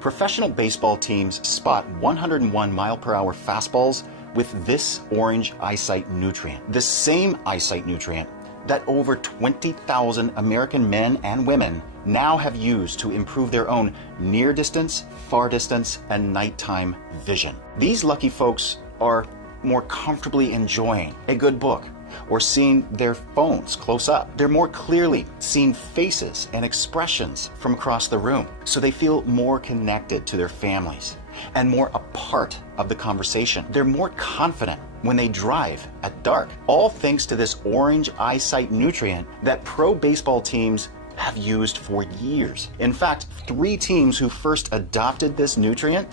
Professional baseball teams spot 101-mile-per-hour fastballs with this orange Eyesight nutrient. The same Eyesight nutrient that over 20,000 American men and women now have used to improve their own near distance, far distance, and nighttime vision. These lucky folks are more comfortably enjoying a good book or seeing their phones close up. They're more clearly seeing faces and expressions from across the room, so they feel more connected to their families and more a part of the conversation. They're more confident when they drive at dark, all thanks to this orange Eyesight nutrient that pro baseball teams have used for years. In fact, 3 teams who first adopted this nutrient,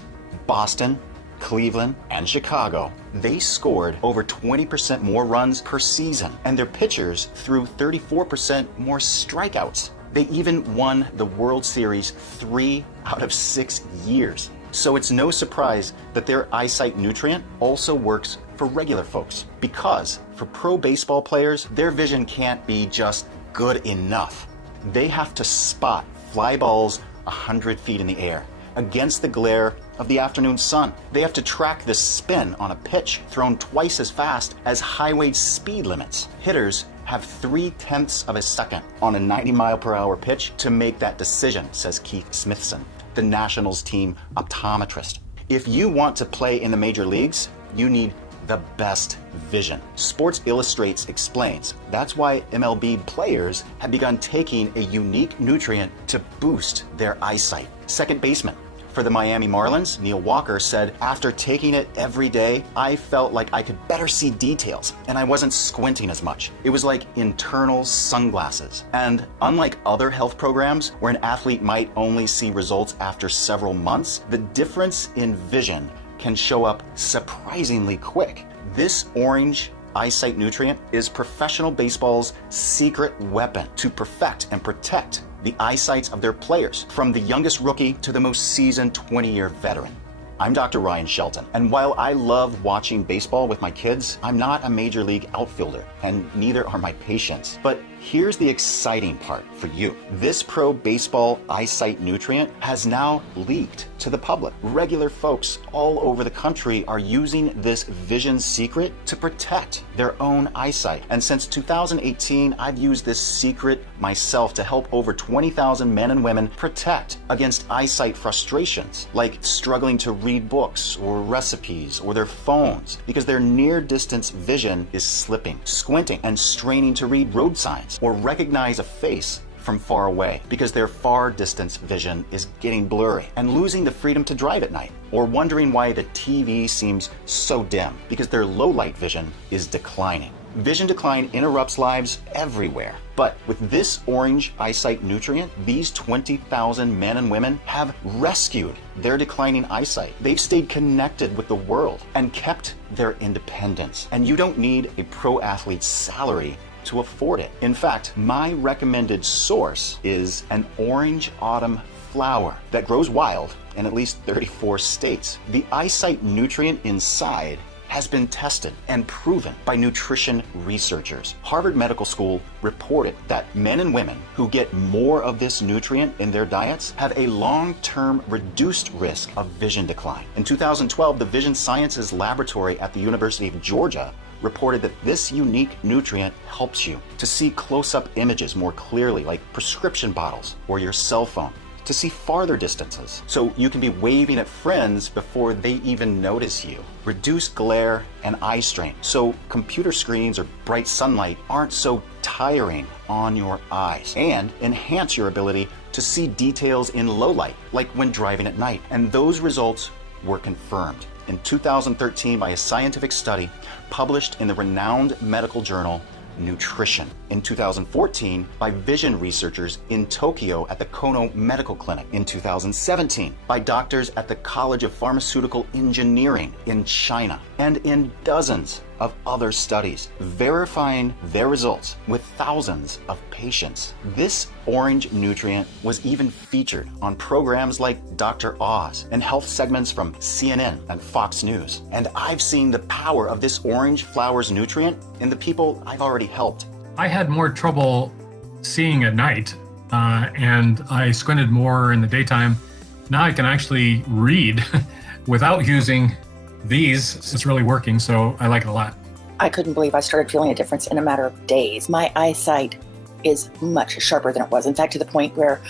Boston, Cleveland, and Chicago, they scored over 20% more runs per season, and their pitchers threw 34% more strikeouts. They even won the World Series 3 out of 6 years. So it's no surprise that their Eyesight nutrient also works for regular folks, because for pro baseball players, their vision can't be just good enough. They have to spot fly balls 100 feet in the air against the glare of the afternoon sun. They have to track the spin on a pitch thrown twice as fast as highway speed limits. Hitters have 0.3 of a second on a 90-mile-per-hour pitch to make that decision, says Keith Smithson, the Nationals team optometrist. If you want to play in the major leagues, you need the best vision. Sports Illustrates explains that's why MLB players have begun taking a unique nutrient to boost their eyesight. Second baseman for the Miami Marlins, Neil Walker, said, "After taking it every day, I felt like I could better see details and I wasn't squinting as much. It was like internal sunglasses." And unlike other health programs where an athlete might only see results after several months, the difference in vision can show up surprisingly quick. This orange Eyesight nutrient is professional baseball's secret weapon to perfect and protect the eyesights of their players, from the youngest rookie to the most seasoned 20-year veteran. I'm Dr. Ryan Shelton, and while I love watching baseball with my kids, I'm not a major league outfielder, and neither are my patients. But here's the exciting part for you. This pro baseball Eyesight nutrient has now leaked to the public. Regular folks all over the country are using this vision secret to protect their own eyesight. And since 2018, I've used this secret myself to help over 20,000 men and women protect against eyesight frustrations, like struggling to read books or recipes or their phones because their near distance vision is slipping, squinting, and straining to read road signs or recognize a face from far away because their far distance vision is getting blurry, and losing the freedom to drive at night, or wondering why the TV seems so dim because their low light vision is declining. Vision decline interrupts lives everywhere. But with this orange Eyesight nutrient, these 20,000 men and women have rescued their declining eyesight. They've stayed connected with the world and kept their independence. And you don't need a pro athlete's salary to afford it. In fact, my recommended source is an orange autumn flower that grows wild in at least 34 states. The Eyesight nutrient inside has been tested and proven by nutrition researchers. Harvard Medical School reported that men and women who get more of this nutrient in their diets have a long-term reduced risk of vision decline. In 2012, the Vision Sciences Laboratory at the University of Georgia reported that this unique nutrient helps you to see close-up images more clearly, like prescription bottles or your cell phone, to see farther distances, so you can be waving at friends before they even notice you. Reduce glare and eye strain, so computer screens or bright sunlight aren't so tiring on your eyes. And enhance your ability to see details in low light, like when driving at night. And those results were confirmed in 2013 by a scientific study published in the renowned medical journal Nutrition. In 2014, by vision researchers in Tokyo at the Kono Medical Clinic. In 2017, by doctors at the College of Pharmaceutical Engineering in China. And in dozens of other studies, verifying their results with thousands of patients. This orange nutrient was even featured on programs like Dr. Oz and health segments from CNN and Fox News. And I've seen the power of this orange flower's nutrient in the people I've already helped. I had more trouble seeing at night, and I squinted more in the daytime. Now I can actually read without using these. It's really working, so I like it a lot. I couldn't believe I started feeling a difference in a matter of days. My eyesight is much sharper than it was. In fact, to the point where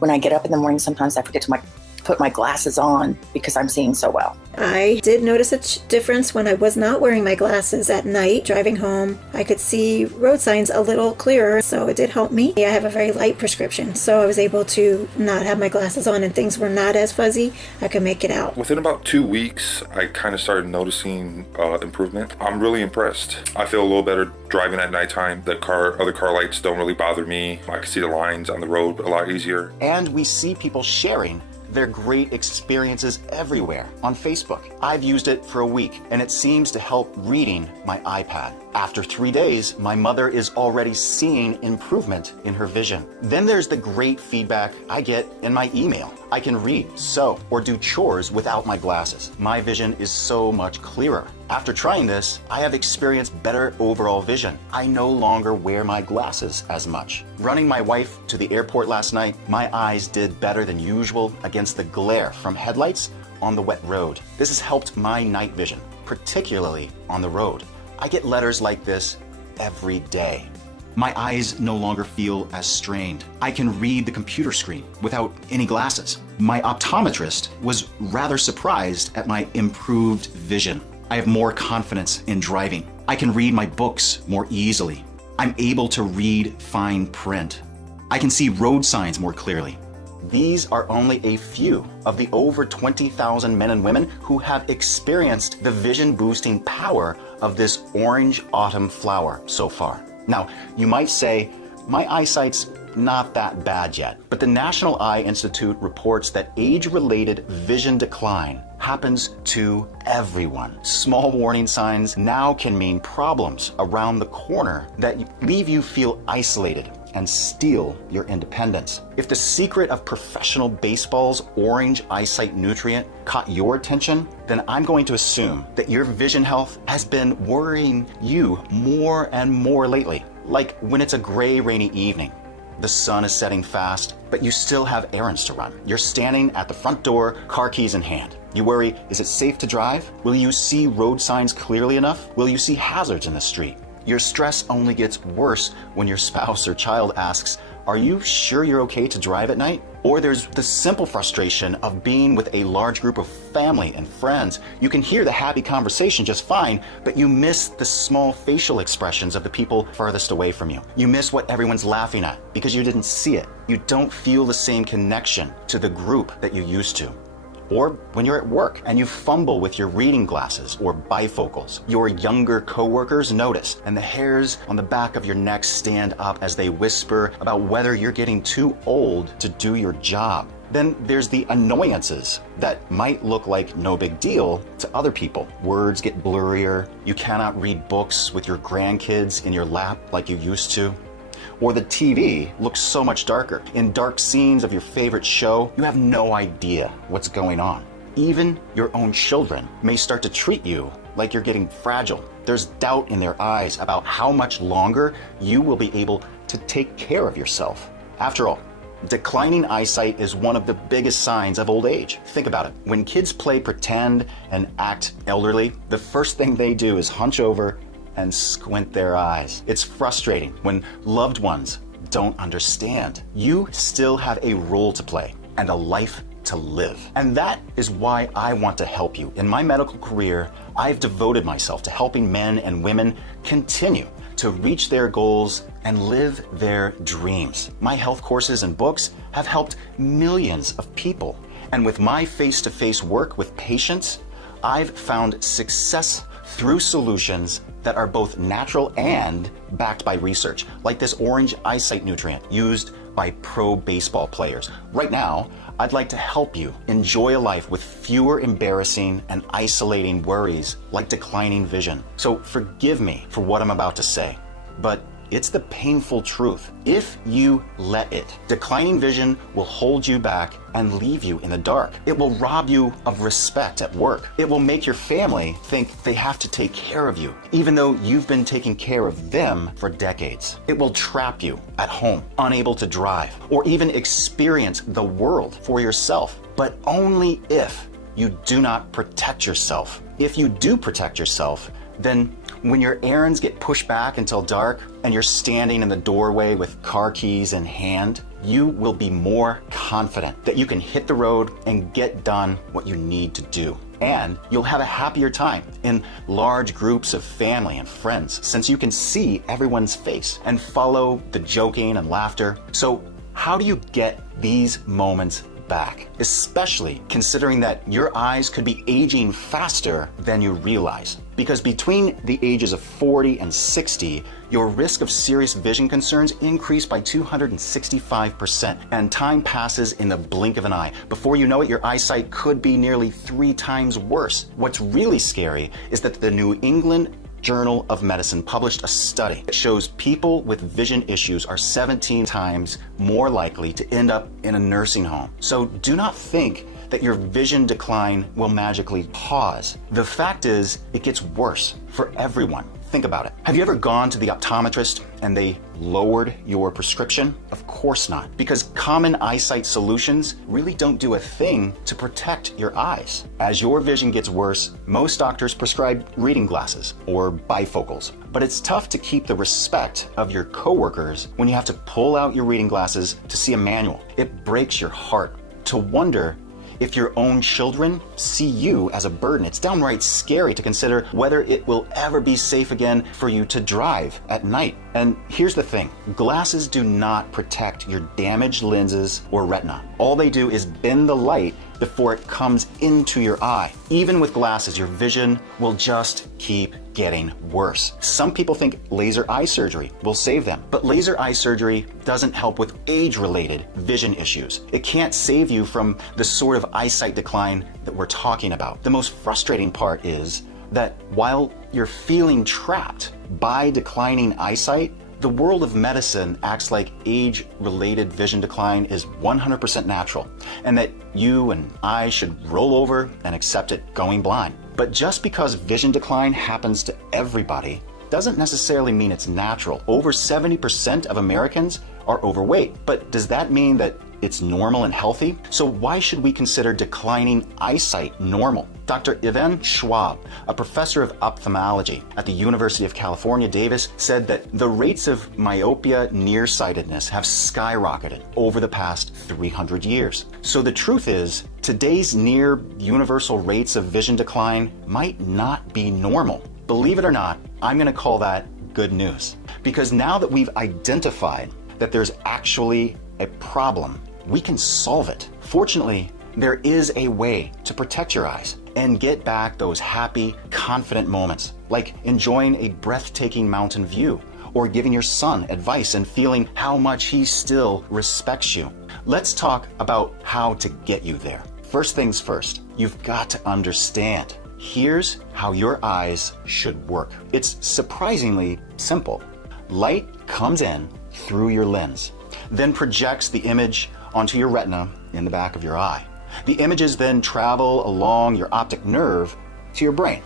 when I get up in the morning, sometimes I forget to put my glasses on because I'm seeing so well. I did notice a difference when I was not wearing my glasses at night driving home. I could see road signs a little clearer, so it did help me. I have a very light prescription, so I was able to not have my glasses on and things were not as fuzzy. I could make it out. Within about 2 weeks, I kind of started noticing improvement. I'm really impressed. I feel a little better driving at nighttime. The other car lights don't really bother me. I can see the lines on the road a lot easier. And we see people sharing their great experiences everywhere on Facebook. I've used it for a week and it seems to help reading my iPad. After 3 days, my mother is already seeing improvement in her vision. Then there's the great feedback I get in my email. I can read, sew, or do chores without my glasses. My vision is so much clearer. After trying this, I have experienced better overall vision. I no longer wear my glasses as much. Running my wife to the airport last night, my eyes did better than usual against the glare from headlights on the wet road. This has helped my night vision, particularly on the road. I get letters like this every day. My eyes no longer feel as strained. I can read the computer screen without any glasses. My optometrist was rather surprised at my improved vision. I have more confidence in driving. I can read my books more easily. I'm able to read fine print. I can see road signs more clearly. These are only a few of the over 20,000 men and women who have experienced the vision-boosting power of this orange autumn flower so far. Now, you might say, my eyesight's not that bad yet, but the National Eye Institute reports that age-related vision decline happens to everyone. Small warning signs now can mean problems around the corner that leave you feel isolated and steal your independence. If the secret of professional baseball's orange eyesight nutrient caught your attention, then I'm going to assume that your vision health has been worrying you more and more lately. Like when it's a gray, rainy evening, the sun is setting fast, but you still have errands to run. You're standing at the front door, car keys in hand. You worry, is it safe to drive? Will you see road signs clearly enough? Will you see hazards in the street? Your stress only gets worse when your spouse or child asks, are you sure you're okay to drive at night? Or there's the simple frustration of being with a large group of family and friends. You can hear the happy conversation just fine, but you miss the small facial expressions of the people farthest away from you. You miss what everyone's laughing at because you didn't see it. You don't feel the same connection to the group that you used to. Or when you're at work and you fumble with your reading glasses or bifocals, your younger coworkers notice and the hairs on the back of your neck stand up as they whisper about whether you're getting too old to do your job. Then there's the annoyances that might look like no big deal to other people. Words get blurrier. You cannot read books with your grandkids in your lap like you used to. Or the TV looks so much darker. In dark scenes of your favorite show, you have no idea what's going on. Even your own children may start to treat you like you're getting fragile. There's doubt in their eyes about how much longer you will be able to take care of yourself. After all, declining eyesight is one of the biggest signs of old age. Think about it. When kids play pretend and act elderly, the first thing they do is hunch over and squint their eyes. It's frustrating when loved ones don't understand. You still have a role to play and a life to live. And that is why I want to help you. In my medical career, I've devoted myself to helping men and women continue to reach their goals and live their dreams. My health courses and books have helped millions of people. And with my face-to-face work with patients, I've found success through solutions that are both natural and backed by research, like this orange eyesight nutrient used by pro baseball players. Right now, I'd like to help you enjoy a life with fewer embarrassing and isolating worries like declining vision. So forgive me for what I'm about to say, but It's the painful truth. If you let it, declining vision will hold you back and leave you in the dark. It will rob you of respect at work. It will make your family think they have to take care of you, even though you've been taking care of them for decades. It will trap you at home, unable to drive, or even experience the world for yourself, but only if you do not protect yourself. If you do protect yourself, then when your errands get pushed back until dark and you're standing in the doorway with car keys in hand, you will be more confident that you can hit the road and get done what you need to do. And you'll have a happier time in large groups of family and friends, since you can see everyone's face and follow the joking and laughter. So how do you get these moments back, especially considering that your eyes could be aging faster than you realize? Because between the ages of 40 and 60, your risk of serious vision concerns increased by 265%, and time passes in the blink of an eye. Before you know it, your eyesight could be nearly 3 times worse. What's really scary is that the New England Journal of Medicine published a study that shows people with vision issues are 17 times more likely to end up in a nursing home. So do not think that your vision decline will magically pause. The fact is, it gets worse for everyone. Think about it. Have you ever gone to the optometrist and they lowered your prescription? Of course not, because common eyesight solutions really don't do a thing to protect your eyes. As your vision gets worse, most doctors prescribe reading glasses or bifocals. But it's tough to keep the respect of your coworkers when you have to pull out your reading glasses to see a manual. It breaks your heart to wonder if your own children see you as a burden. It's downright scary to consider whether it will ever be safe again for you to drive at night. And here's the thing, glasses do not protect your damaged lenses or retina. All they do is bend the light before it comes into your eye. Even with glasses, your vision will just keep getting worse. Some people think laser eye surgery will save them, but laser eye surgery doesn't help with age-related vision issues. It can't save you from the sort of eyesight decline that we're talking about. The most frustrating part is that while you're feeling trapped by declining eyesight, the world of medicine acts like age-related vision decline is 100% natural, and that you and I should roll over and accept it going blind. But just because vision decline happens to everybody doesn't necessarily mean it's natural. Over 70% of Americans are overweight. But does that mean that it's normal and healthy? So why should we consider declining eyesight normal? Dr. Yvonne Schwab, a professor of ophthalmology at the University of California, Davis, said that the rates of myopia nearsightedness have skyrocketed over the past 300 years. So the truth is, today's near universal rates of vision decline might not be normal. Believe it or not, I'm going to call that good news. Because now that we've identified that there's actually a problem, we can solve it. Fortunately, there is a way to protect your eyes and get back those happy, confident moments, like enjoying a breathtaking mountain view or giving your son advice and feeling how much he still respects you. Let's talk about how to get you there. First things first, you've got to understand. Here's how your eyes should work. It's surprisingly simple. Light comes in through your lens, then projects the image onto your retina in the back of your eye. The images then travel along your optic nerve to your brain.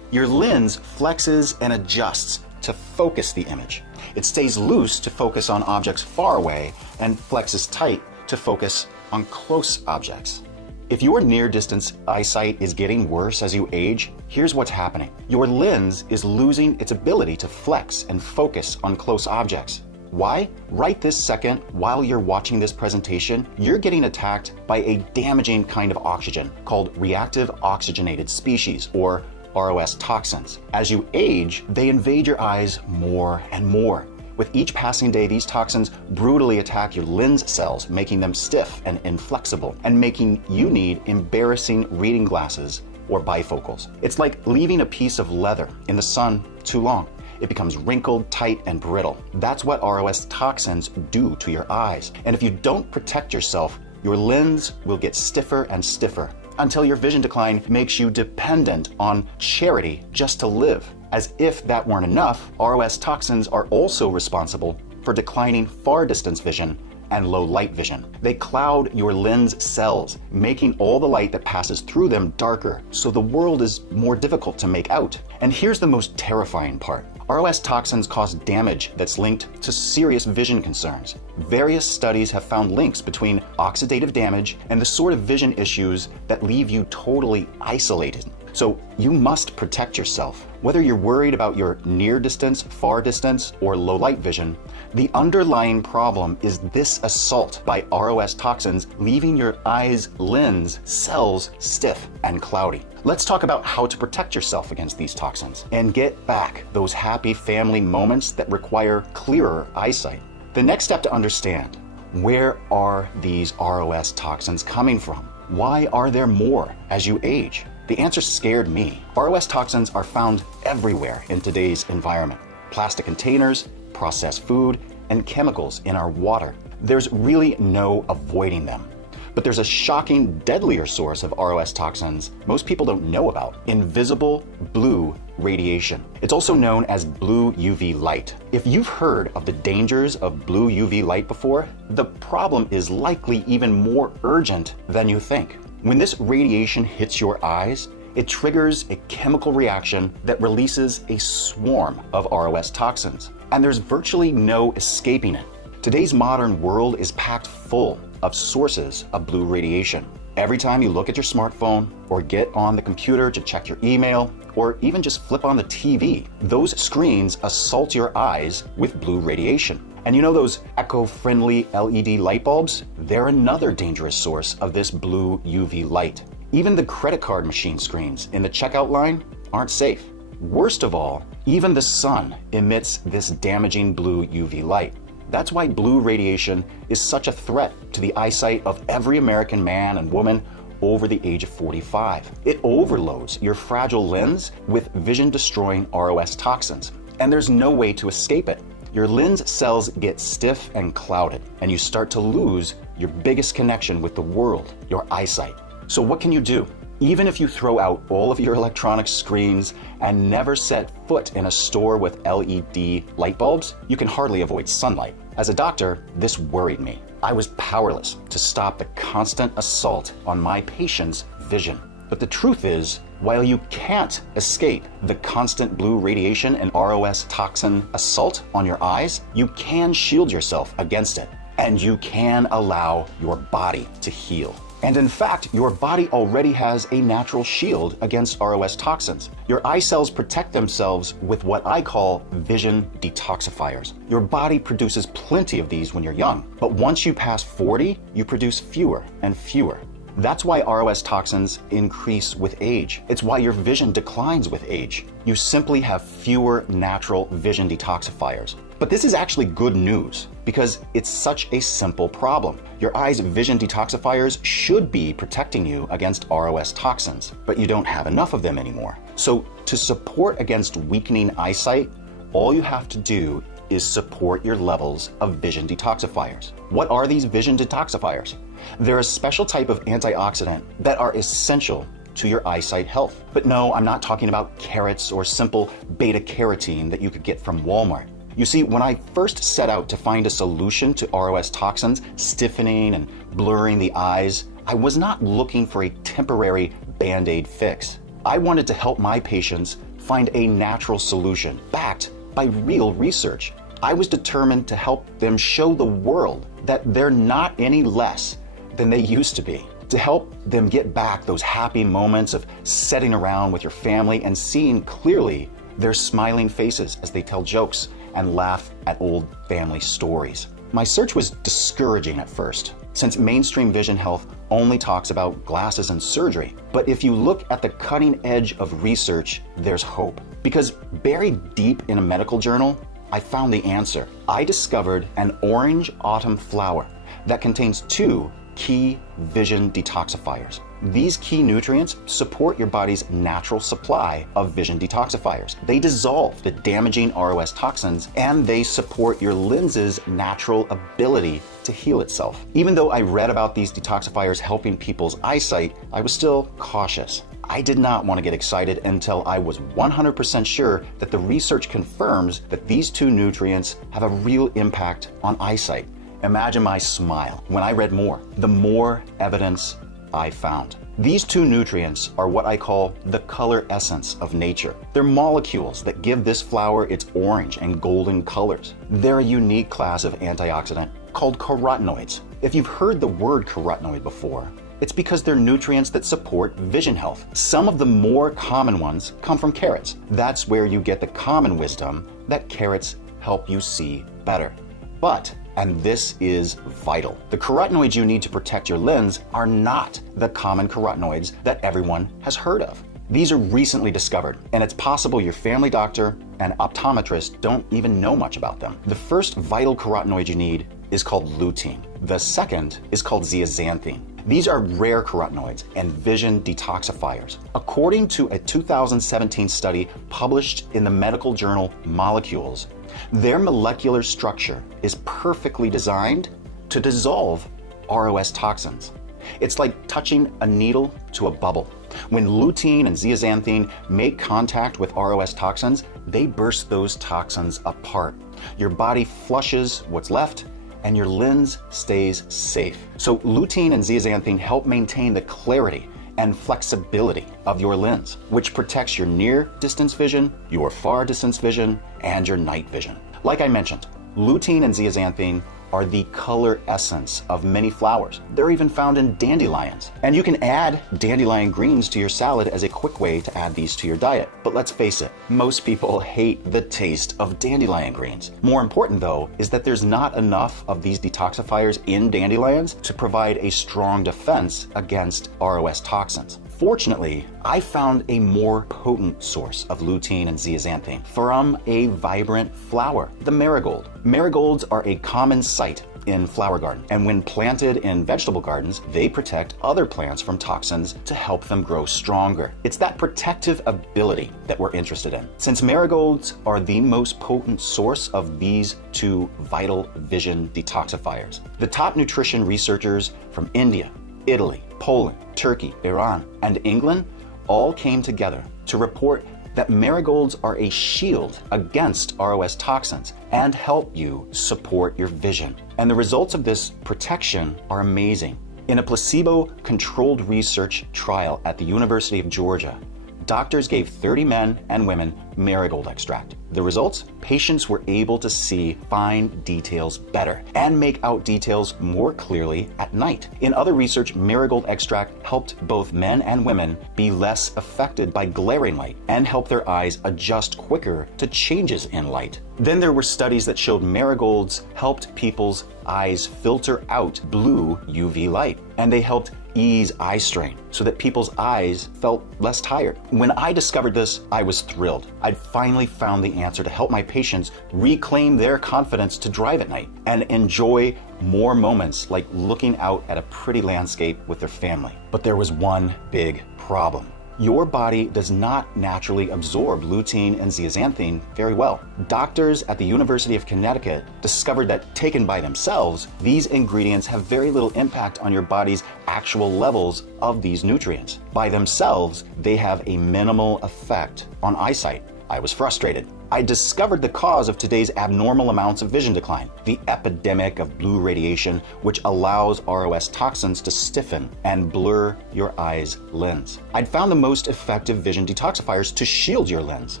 Your lens flexes and adjusts to focus the image. It stays loose to focus on objects far away and flexes tight to focus on close objects. If your near-distance eyesight is getting worse as you age, here's what's happening. Your lens is losing its ability to flex and focus on close objects. Why? Right this second, while you're watching this presentation, you're getting attacked by a damaging kind of oxygen called reactive oxygenated species, or ROS toxins. As you age, they invade your eyes more and more. With each passing day, these toxins brutally attack your lens cells, making them stiff and inflexible, and making you need embarrassing reading glasses or bifocals. It's like leaving a piece of leather in the sun too long. It becomes wrinkled, tight, and brittle. That's what ROS toxins do to your eyes. And if you don't protect yourself, your lens will get stiffer and stiffer until your vision decline makes you dependent on charity just to live. As if that weren't enough, ROS toxins are also responsible for declining far distance vision and low light vision. They cloud your lens cells, making all the light that passes through them darker, so the world is more difficult to make out. And here's the most terrifying part. ROS toxins cause damage that's linked to serious vision concerns. Various studies have found links between oxidative damage and the sort of vision issues that leave you totally isolated. So you must protect yourself. Whether you're worried about your near distance, far distance, or low light vision, the underlying problem is this assault by ROS toxins, leaving your eyes' lens cells stiff and cloudy. Let's talk about how to protect yourself against these toxins and get back those happy family moments that require clearer eyesight. The next step to understand: where are these ROS toxins coming from? Why are there more as you age? The answer scared me. ROS toxins are found everywhere in today's environment. Plastic containers, processed food, and chemicals in our water. There's really no avoiding them. But there's a shocking, deadlier source of ROS toxins most people don't know about: invisible blue radiation. It's also known as blue UV light. If you've heard of the dangers of blue UV light before, the problem is likely even more urgent than you think. When this radiation hits your eyes, it triggers a chemical reaction that releases a swarm of ROS toxins, and there's virtually no escaping it. Today's modern world is packed full of sources of blue radiation. Every time you look at your smartphone or get on the computer to check your email, or even just flip on the TV, those screens assault your eyes with blue radiation. And you know those eco-friendly LED light bulbs? They're another dangerous source of this blue UV light. Even the credit card machine screens in the checkout line aren't safe. Worst of all, even the sun emits this damaging blue UV light. That's why blue radiation is such a threat to the eyesight of every American man and woman over the age of 45. It overloads your fragile lens with vision-destroying ROS toxins, and there's no way to escape it. Your lens cells get stiff and clouded, and you start to lose your biggest connection with the world, your eyesight. So what can you do? Even if you throw out all of your electronic screens and never set foot in a store with LED light bulbs, you can hardly avoid sunlight. As a doctor, this worried me. I was powerless to stop the constant assault on my patients' vision. But the truth is, while you can't escape the constant blue radiation and ROS toxin assault on your eyes, you can shield yourself against it, and you can allow your body to heal. And in fact, your body already has a natural shield against ROS toxins. Your eye cells protect themselves with what I call vision detoxifiers. Your body produces plenty of these when you're young, but once you pass 40, you produce fewer and fewer. That's why ROS toxins increase with age. It's why your vision declines with age. You simply have fewer natural vision detoxifiers. But this is actually good news because it's such a simple problem. Your eye's vision detoxifiers should be protecting you against ROS toxins, but you don't have enough of them anymore. So to support against weakening eyesight, all you have to do is support your levels of vision detoxifiers. What are these vision detoxifiers? They're a special type of antioxidant that are essential to your eyesight health. But no, I'm not talking about carrots or simple beta carotene that you could get from Walmart. You see, when I first set out to find a solution to ROS toxins stiffening and blurring the eyes, I was not looking for a temporary Band-Aid fix. I wanted to help my patients find a natural solution backed by real research. I was determined to help them show the world that they're not any less than they used to be, to help them get back those happy moments of sitting around with your family and seeing clearly their smiling faces as they tell jokes and laugh at old family stories. My search was discouraging at first, since mainstream vision health only talks about glasses and surgery. But if you look at the cutting edge of research, there's hope. Because buried deep in a medical journal, I found the answer. I discovered an orange autumn flower that contains 2 key vision detoxifiers. These key nutrients support your body's natural supply of vision detoxifiers. They dissolve the damaging ROS toxins, and they support your lens's natural ability to heal itself. Even though I read about these detoxifiers helping people's eyesight, I was still cautious. I did not want to get excited until I was 100% sure that the research confirms that these two nutrients have a real impact on eyesight. Imagine my smile when I read more. The more evidence I found. These two nutrients are what I call the color essence of nature. They're molecules that give this flower its orange and golden colors. They're a unique class of antioxidant called carotenoids. If you've heard the word carotenoid before, it's because they're nutrients that support vision health. Some of the more common ones come from carrots. That's where you get the common wisdom that carrots help you see better. But, and this is vital, the carotenoids you need to protect your lens are not the common carotenoids that everyone has heard of. These are recently discovered, and it's possible your family doctor and optometrist don't even know much about them. The first vital carotenoid you need is called lutein. The second is called zeaxanthin. These are rare carotenoids and vision detoxifiers. According to a 2017 study published in the medical journal Molecules, their molecular structure is perfectly designed to dissolve ROS toxins. It's like touching a needle to a bubble. When lutein and zeaxanthin make contact with ROS toxins, they burst those toxins apart. Your body flushes what's left, and your lens stays safe. So lutein and zeaxanthin help maintain the clarity and flexibility of your lens, which protects your near distance vision, your far distance vision, and your night vision. Like I mentioned, lutein and zeaxanthin are the color essence of many flowers. They're even found in dandelions. And you can add dandelion greens to your salad as a quick way to add these to your diet. But let's face it, most people hate the taste of dandelion greens. More important though, is that there's not enough of these detoxifiers in dandelions to provide a strong defense against ROS toxins. Fortunately, I found a more potent source of lutein and zeaxanthin from a vibrant flower, the marigold. Marigolds are a common sight in flower gardens, and when planted in vegetable gardens, they protect other plants from toxins to help them grow stronger. It's that protective ability that we're interested in. Since marigolds are the most potent source of these two vital vision detoxifiers, the top nutrition researchers from India, Italy, Poland, Turkey, Iran, and England all came together to report that marigolds are a shield against ROS toxins and help you support your vision. And the results of this protection are amazing. In a placebo-controlled research trial at the University of Georgia, doctors gave 30 men and women marigold extract. The results? Patients were able to see fine details better and make out details more clearly at night. In other research, marigold extract helped both men and women be less affected by glaring light and help their eyes adjust quicker to changes in light. Then there were studies that showed marigolds helped people's eyes filter out blue UV light, and they helped ease eye strain so that people's eyes felt less tired. When I discovered this, I was thrilled. I'd finally found the answer to help my patients reclaim their confidence to drive at night and enjoy more moments like looking out at a pretty landscape with their family. But there was one big problem. Your body does not naturally absorb lutein and zeaxanthin very well. Doctors at the University of Connecticut discovered that taken by themselves, these ingredients have very little impact on your body's actual levels of these nutrients. By themselves, they have a minimal effect on eyesight. I was frustrated. I discovered the cause of today's abnormal amounts of vision decline, the epidemic of blue radiation, which allows ROS toxins to stiffen and blur your eye's lens. I'd found the most effective vision detoxifiers to shield your lens.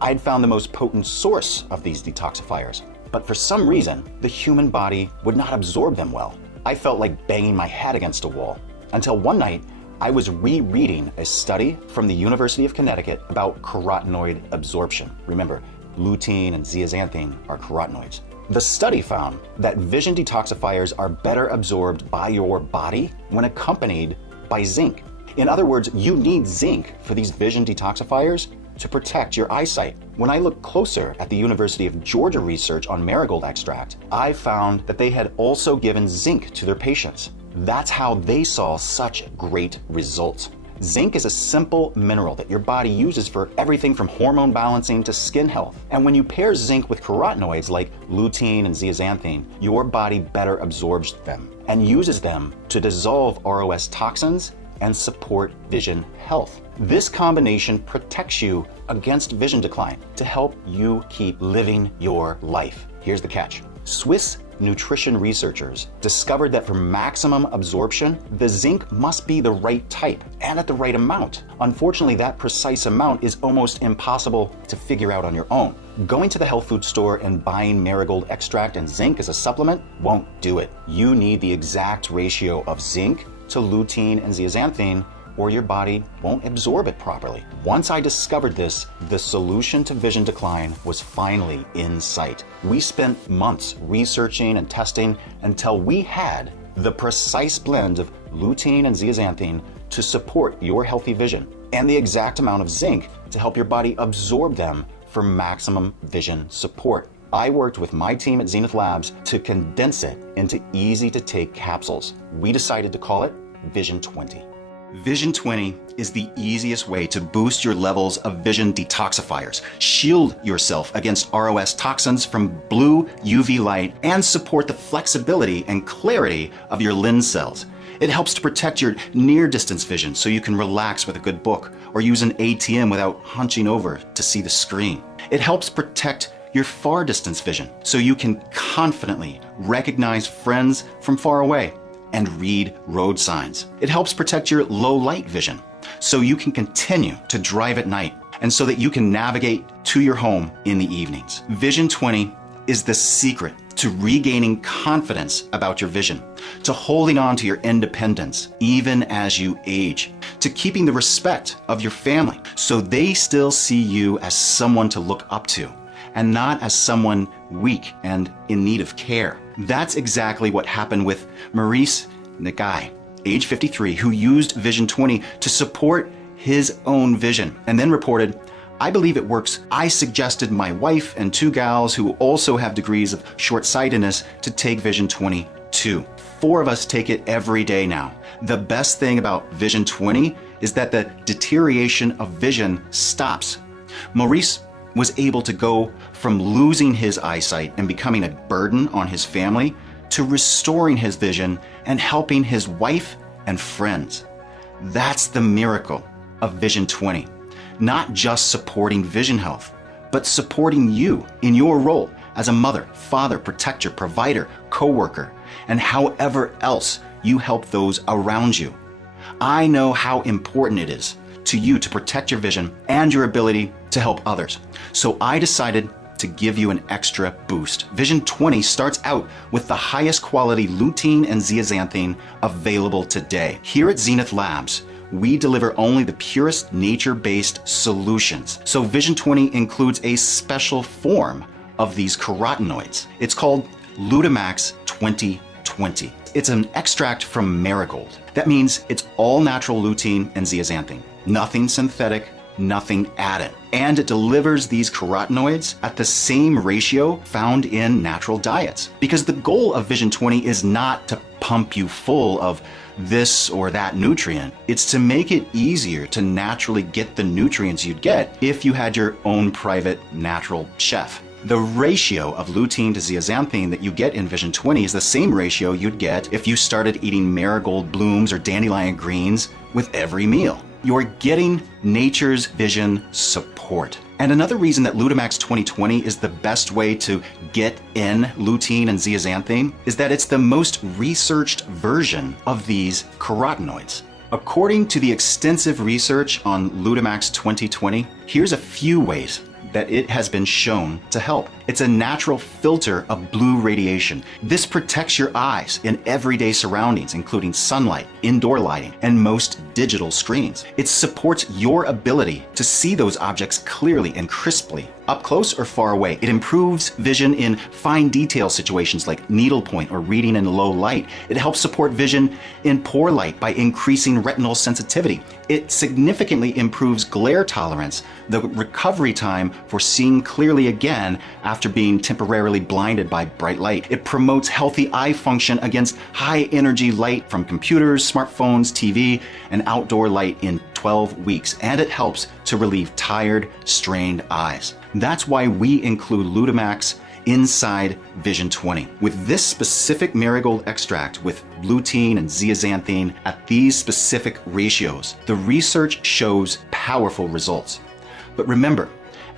I'd found the most potent source of these detoxifiers, but for some reason, the human body would not absorb them well. I felt like banging my head against a wall, until one night, I was rereading a study from the University of Connecticut about carotenoid absorption. Remember, lutein and zeaxanthin are carotenoids. The study found that vision detoxifiers are better absorbed by your body when accompanied by zinc. In other words, you need zinc for these vision detoxifiers to protect your eyesight. When I looked closer at the University of Georgia research on marigold extract, I found that they had also given zinc to their patients. That's how they saw such great results. Zinc is a simple mineral that your body uses for everything from hormone balancing to skin health. And when you pair zinc with carotenoids like lutein and zeaxanthin, your body better absorbs them and uses them to dissolve ROS toxins and support vision health. This combination protects you against vision decline to help you keep living your life. Here's the catch. Swiss nutrition researchers discovered that for maximum absorption, the zinc must be the right type and at the right amount. Unfortunately, that precise amount is almost impossible to figure out on your own. Going to the health food store and buying marigold extract and zinc as a supplement won't do it. You need the exact ratio of zinc to lutein and zeaxanthin, or your body won't absorb it properly. Once I discovered this, the solution to vision decline was finally in sight. We spent months researching and testing until we had the precise blend of lutein and zeaxanthin to support your healthy vision, and the exact amount of zinc to help your body absorb them for maximum vision support. I worked with my team at Zenith Labs to condense it into easy-to-take capsules. We decided to call it Vision 20. Vision 20 is the easiest way to boost your levels of vision detoxifiers, shield yourself against ROS toxins from blue UV light, and support the flexibility and clarity of your lens cells. It helps to protect your near-distance vision so you can relax with a good book or use an ATM without hunching over to see the screen. It helps protect your far-distance vision so you can confidently recognize friends from far away and read road signs. It helps protect your low light vision so you can continue to drive at night and so that you can navigate to your home in the evenings. Vision 20 is the secret to regaining confidence about your vision, to holding on to your independence even as you age, to keeping the respect of your family so they still see you as someone to look up to and not as someone weak and in need of care. That's exactly what happened with Maurice Nagai, age 53, who used Vision 20 to support his own vision and then reported, "I believe it works. I suggested my wife and 2 gals who also have degrees of short-sightedness to take Vision 20 too. 4 of us take it every day now. The best thing about Vision 20 is that the deterioration of vision stops." Maurice was able to go from losing his eyesight and becoming a burden on his family to restoring his vision and helping his wife and friends. That's the miracle of Vision 20. Not just supporting vision health, but supporting you in your role as a mother, father, protector, provider, coworker, and however else you help those around you. I know how important it is to you to protect your vision and your ability to help others. So I decided to give you an extra boost. Vision 20 starts out with the highest quality lutein and zeaxanthin available today. Here at Zenith Labs, we deliver only the purest nature-based solutions. So Vision 20 includes a special form of these carotenoids. It's called Lutamax 2020. It's an extract from marigold. That means it's all natural lutein and zeaxanthin. Nothing synthetic, nothing added. And it delivers these carotenoids at the same ratio found in natural diets. Because the goal of Vision 20 is not to pump you full of this or that nutrient. It's to make it easier to naturally get the nutrients you'd get if you had your own private natural chef. The ratio of lutein to zeaxanthin that you get in Vision 20 is the same ratio you'd get if you started eating marigold blooms or dandelion greens with every meal. You're getting nature's vision support. And another reason that Lutamax 2020 is the best way to get in lutein and zeaxanthin is that it's the most researched version of these carotenoids. According to the extensive research on Lutamax 2020, here's a few ways that it has been shown to help. It's a natural filter of blue radiation. This protects your eyes in everyday surroundings, including sunlight, indoor lighting, and most digital screens. It supports your ability to see those objects clearly and crisply, up close or far away. It improves vision in fine detail situations like needlepoint or reading in low light. It helps support vision in poor light by increasing retinal sensitivity. It significantly improves glare tolerance, the recovery time for seeing clearly again after being temporarily blinded by bright light. It promotes healthy eye function against high energy light from computers, smartphones, TV, and outdoor light in 12 weeks. And it helps to relieve tired, strained eyes. That's why we include Lutamax inside Vision 20. With this specific marigold extract with lutein and zeaxanthin at these specific ratios, the research shows powerful results. But remember,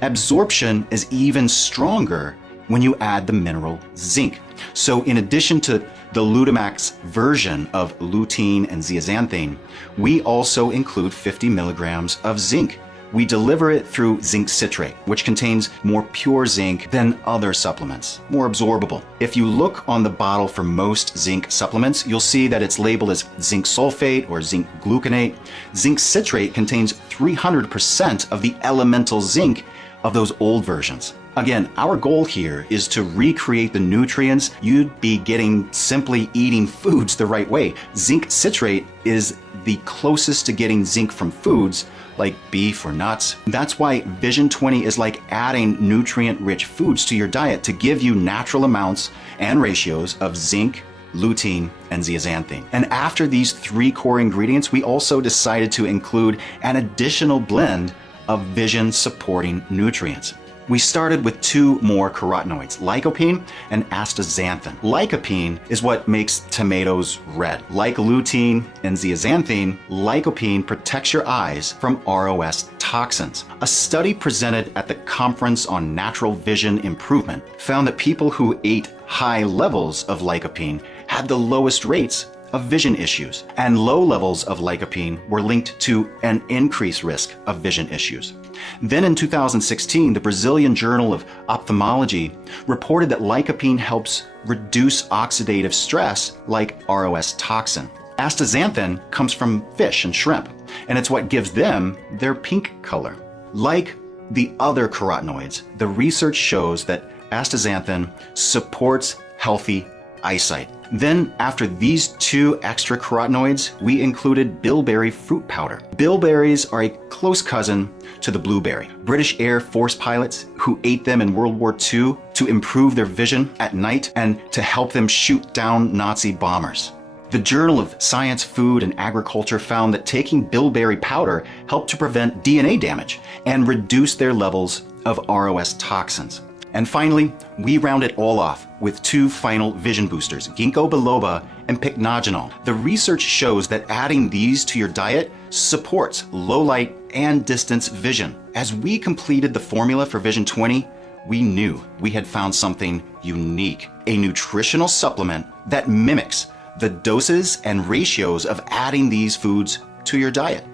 absorption is even stronger when you add the mineral zinc. So in addition to the Lutamax version of lutein and zeaxanthin, we also include 50 milligrams of zinc. We deliver it through zinc citrate, which contains more pure zinc than other supplements, more absorbable. If you look on the bottle for most zinc supplements, you'll see that it's labeled as zinc sulfate or zinc gluconate. Zinc citrate contains 300% of the elemental zinc of those old versions. Again, our goal here is to recreate the nutrients you'd be getting simply eating foods the right way. Zinc citrate is the closest to getting zinc from foods like beef or nuts. That's why Vision 20 is like adding nutrient-rich foods to your diet to give you natural amounts and ratios of zinc, lutein, and zeaxanthin. And after these 3 core ingredients, we also decided to include an additional blend of vision-supporting nutrients. We started with 2 more carotenoids, lycopene and astaxanthin. Lycopene is what makes tomatoes red. Like lutein and zeaxanthin, lycopene protects your eyes from ROS toxins. A study presented at the Conference on Natural Vision Improvement found that people who ate high levels of lycopene had the lowest rates of vision issues, and low levels of lycopene were linked to an increased risk of vision issues. Then in 2016, the Brazilian Journal of Ophthalmology reported that lycopene helps reduce oxidative stress like ROS toxin. Astaxanthin comes from fish and shrimp, and it's what gives them their pink color. Like the other carotenoids, the research shows that astaxanthin supports healthy eyesight. Then, after these 2 extra carotenoids, we included bilberry fruit powder. Bilberries are a close cousin to the blueberry. British Air Force pilots who ate them in World War II to improve their vision at night and to help them shoot down Nazi bombers. The Journal of Science, Food, and Agriculture found that taking bilberry powder helped to prevent DNA damage and reduce their levels of ROS toxins. And finally, we round it all off with 2 final vision boosters, ginkgo biloba and pycnogenol. The research shows that adding these to your diet supports low light and distance vision. As we completed the formula for Vision 20, we knew we had found something unique, a nutritional supplement that mimics the doses and ratios of adding these foods to your diet.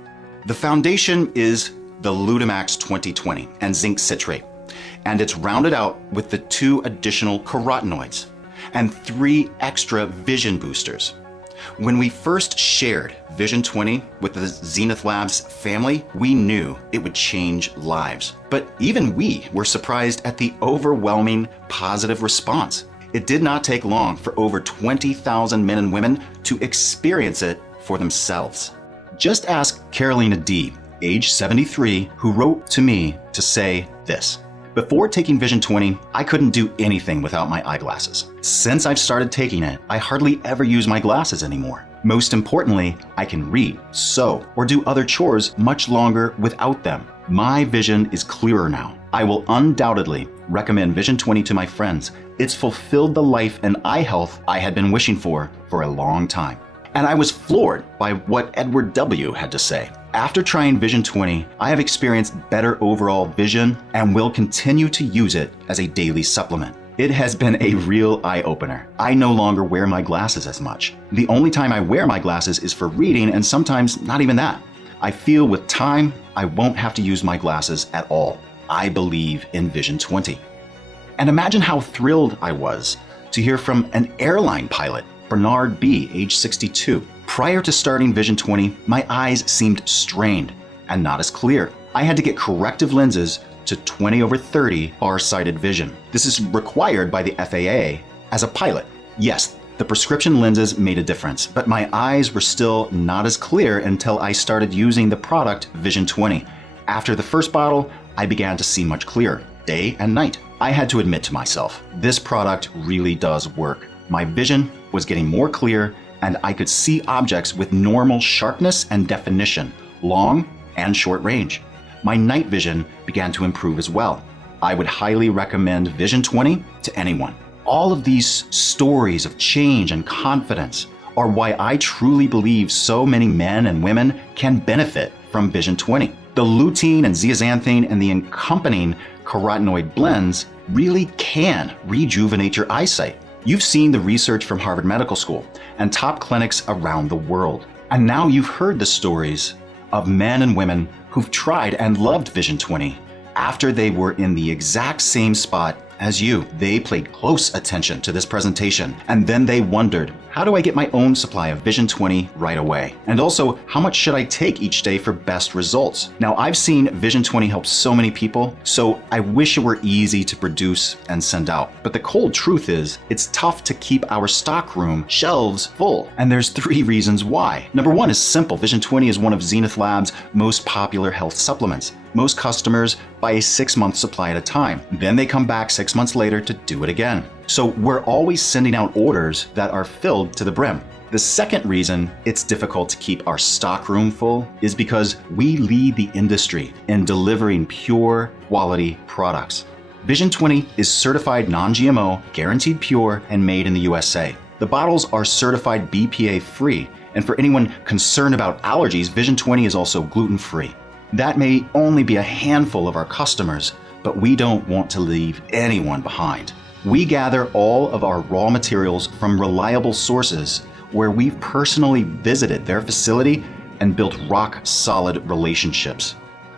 The foundation is the Lutamax 2020 and zinc citrate, and it's rounded out with the 2 additional carotenoids and 3 extra vision boosters. When we first shared Vision 20 with the Zenith Labs family, we knew it would change lives. But even we were surprised at the overwhelming positive response. It did not take long for over 20,000 men and women to experience it for themselves. Just ask Carolina D., age 73, who wrote to me to say this. Before taking Vision 20, I couldn't do anything without my eyeglasses. Since I've started taking it, I hardly ever use my glasses anymore. Most importantly, I can read, sew, or do other chores much longer without them. My vision is clearer now. I will undoubtedly recommend Vision 20 to my friends. It's fulfilled the life and eye health I had been wishing for a long time. And I was floored by what Edward W. had to say. After trying Vision 20, I have experienced better overall vision and will continue to use it as a daily supplement. It has been a real eye-opener. I no longer wear my glasses as much. The only time I wear my glasses is for reading, and sometimes not even that. I feel with time, I won't have to use my glasses at all. I believe in Vision 20. And imagine how thrilled I was to hear from an airline pilot, Bernard B., age 62. Prior to starting Vision 20, my eyes seemed strained and not as clear. I had to get corrective lenses to 20/30 far-sighted vision. This is required by the FAA as a pilot. Yes, the prescription lenses made a difference, but my eyes were still not as clear until I started using the product Vision 20. After the first bottle, I began to see much clearer, day and night. I had to admit to myself, this product really does work. My vision was getting more clear, and I could see objects with normal sharpness and definition, long and short range. My night vision began to improve as well. I would highly recommend Vision 20 to anyone. All of these stories of change and confidence are why I truly believe so many men and women can benefit from Vision 20. The lutein and zeaxanthine and the accompanying carotenoid blends really can rejuvenate your eyesight. You've seen the research from Harvard Medical School and top clinics around the world. And now you've heard the stories of men and women who've tried and loved Vision 20 after they were in the exact same spot as you. They paid close attention to this presentation, and then they wondered, how do I get my own supply of Vision 20 right away? And also, how much should I take each day for best results? Now, I've seen Vision 20 help so many people, so I wish it were easy to produce and send out. But the cold truth is, it's tough to keep our stockroom shelves full, and there's 3 reasons why. Number 1 is simple. Vision 20 is one of Zenith Labs' most popular health supplements. Most customers buy a 6-month supply at a time. Then they come back 6 months later to do it again. So we're always sending out orders that are filled to the brim. The second reason it's difficult to keep our stockroom full is because we lead the industry in delivering pure quality products. Vision 20 is certified non-GMO, guaranteed pure, and made in the USA. The bottles are certified BPA free, and for anyone concerned about allergies, Vision 20 is also gluten-free. That may only be a handful of our customers, but we don't want to leave anyone behind. We gather all of our raw materials from reliable sources where we've personally visited their facility and built rock-solid relationships.